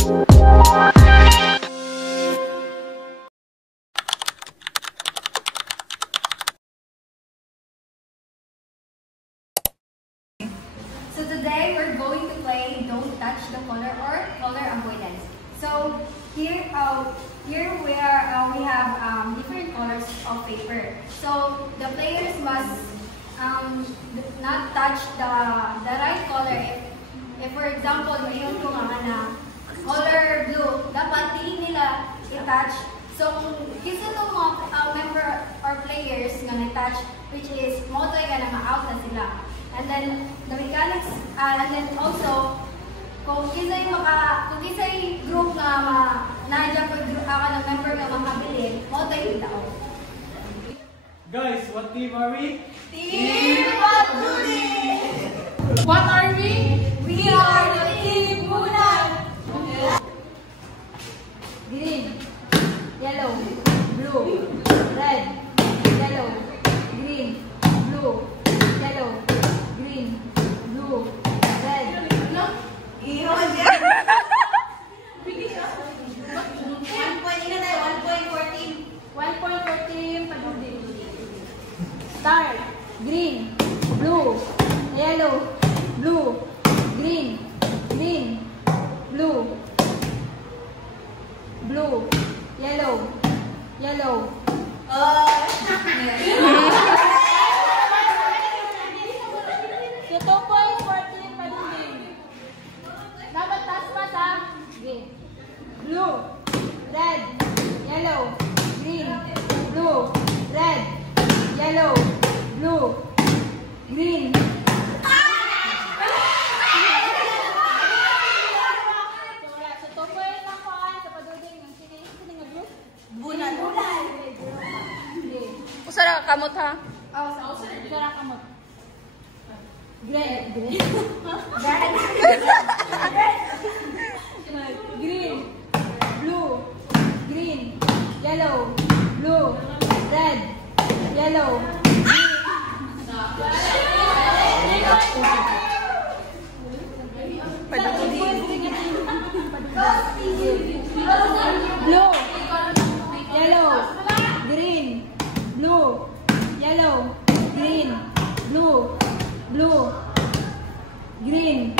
So today we're going to play Don't Touch the Color or Color Avoidance. So here we have different colors of paper. So the players must not touch the right color. If for example mayroon ko na color blue, dapat di nila i-touch. So kisa itong mga member or players nga na-touch, which is motoy ka na ma-out na sila. And then the mechanics, and then also kung kisay group nga nandiyan ko group ng member nga makabili, motoy yung tao. Guys, what team are we? Team Patudi! What are we? We are the Team Bunan! Green, yellow, blue, red, yellow, green, blue, yellow, green, blue, red. No? Ihon niya. 1.14 Padudi. Start. Green, blue, yellow, blue, green, green, blue, blue, yellow, yellow. So 2.14 Padudi. Dapat taas pa sa green. Blue, red, yellow, green, blue, red, yellow, blue, green. So 2 point lang po sa paduding ng sini nga group. Bunan! Usara kamot ha. Sarap kamot. Green. Green, blue, green, yellow, blue, red, yellow. Blue, yellow, green, blue, yellow, green, blue, blue, green.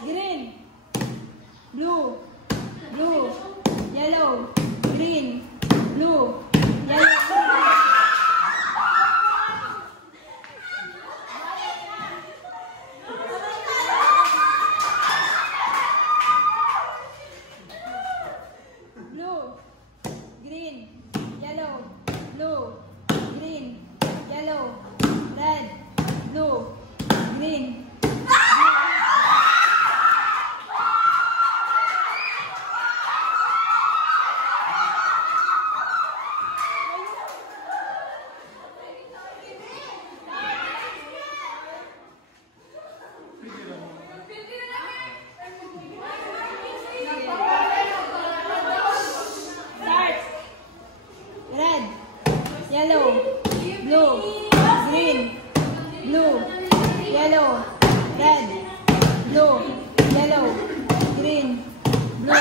Green, blue, blue, yellow, green, blue, yellow. Blue, green, yellow, blue, green, yellow, red, blue, green. Red, yellow, blue, green, blue, yellow, red, blue, yellow, green, blue.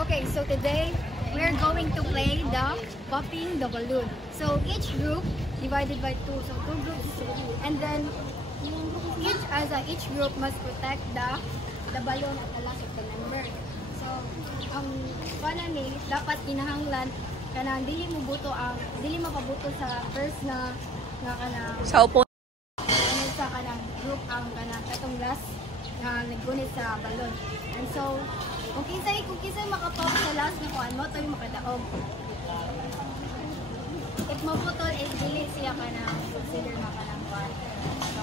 Okay, so today we're going to play the popping the balloon. So each group divided by two, so two groups, and then each group must protect the balloon at the last of the member. So kanani dapat kinahanglan kanang dili mapabuto sa first na kanang Sa upo. sa kanang group ang kanang katong last na naggunit sa balon. And so kung kisay makapop sa last na kuan mo toy makadaog. If maputol is dili siya kanang consider na kanang kuan. So